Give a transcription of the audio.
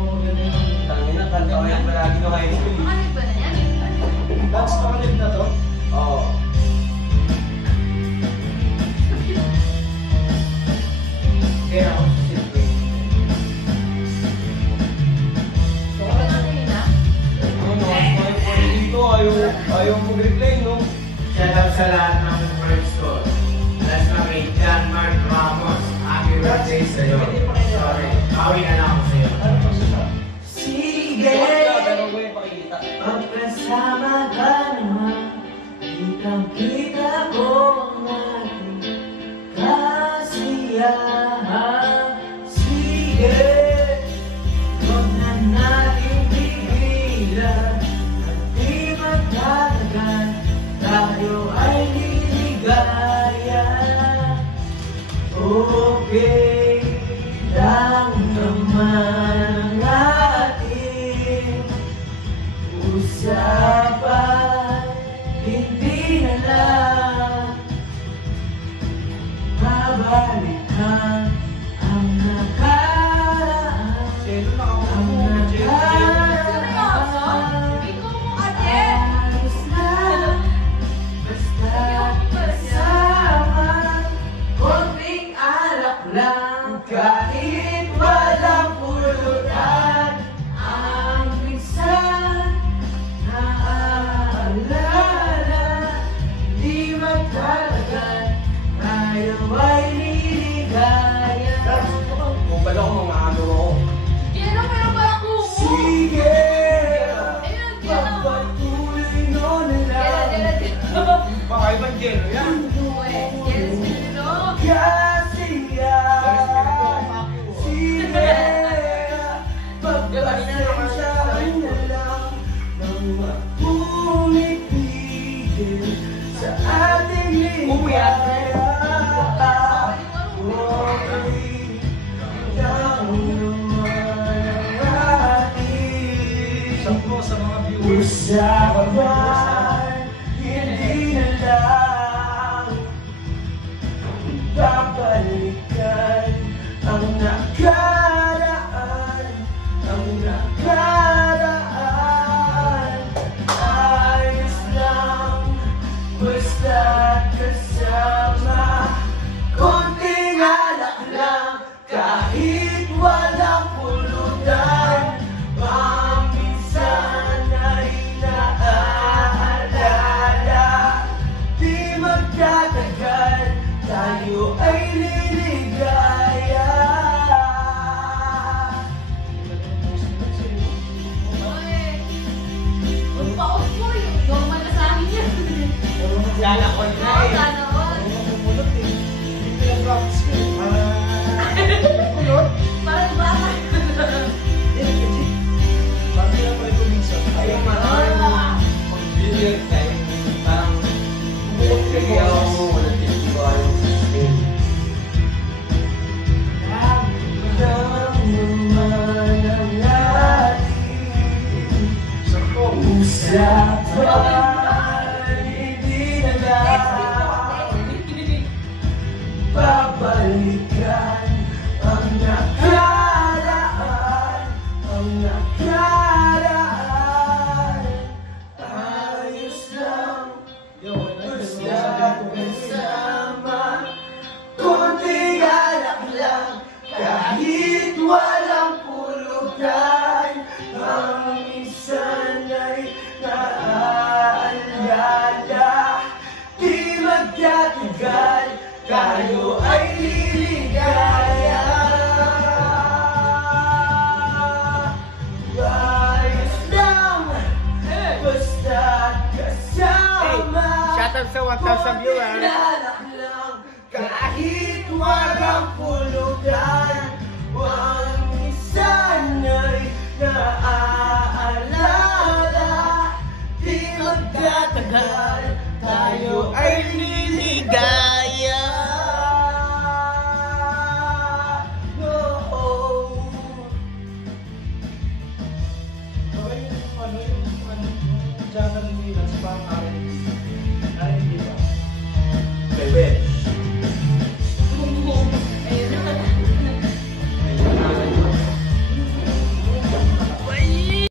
maganda yung... Tangin na, kanta ko yan palagi no kayo. Makalig ba na yan? Dance makalig na to? Oo. Kaya ako sa silpway. Wala natin na. Ano, ay dito, ayaw mag-reply, no? Shout out sa lahat ng friends ko. Last na kay John Mark Ramos. Happy birthday sa'yo. Sorry, bawi na lang ako sa'yo. Ano pa siya? Sige! Pero ko yung pakikita. Magkasama ka naman. Kitang-kita ko ang ating kasiyahan. Sige! Huwag na natin pigilan. At di magtatagal. Tayo ay liligaya. Okay lang naman ang ating usapan. Hindi na lang babalikan ang nakaraan. Sino na ako? Ang nakaraan. Ikaw mo ate! Ayos lang. Basta kasama. Konting alak lang. Kahit walang pulutan. Ang minsan naaalala. Di magtatagal. Tayo ay liligaya. Kung pala ako mga ano ako. Yan ang meron pala kumo! Sige! Ayun, yan ang... Pagpatuloy no na lang. Baka ibang gelo yan. Kasiya. Sige! Pagpasensyahan na lang nang mapumitigil sa ating ligaya. Okay lang naman ang ating Sampo sa mga viewers. usapan. Hindi na lang babalikan ang nakaraan. Ang nakaraan. Ayos lang basta kasama. Konting alak lang kahit walang pulutan. Paminsan ay naaalala. Di magtatagal, tayo ay liligaya. Magpaos mo yung normal na sa akin yan. Sana ko na Oo, eh. sana all. Mamumulot eh. Hindi pinag-practice ko eh. Kulot? Parang bata. Bakit lang pala ito minsan? Ayaw mag-billiard time. Parang lagi ako wala tindi ko ayaw sustain. Lang naman ang ating Sampo. usapan. Hindi na lang babalikan ang nakaraan. Ang nakaraan. Ayos lang Yo, basta kasama. Konting alak lang kahit walang pulutan. Ang minsan ay naaalala. Di magtatagal, tayo ay liligaya. Ayos lang basta kasama. Shoutout sa 1,000 viewers. Alak lang kahit walang pulutan. Ang minsan ay naaalala. Di magtatagal, tayo ay liligaya.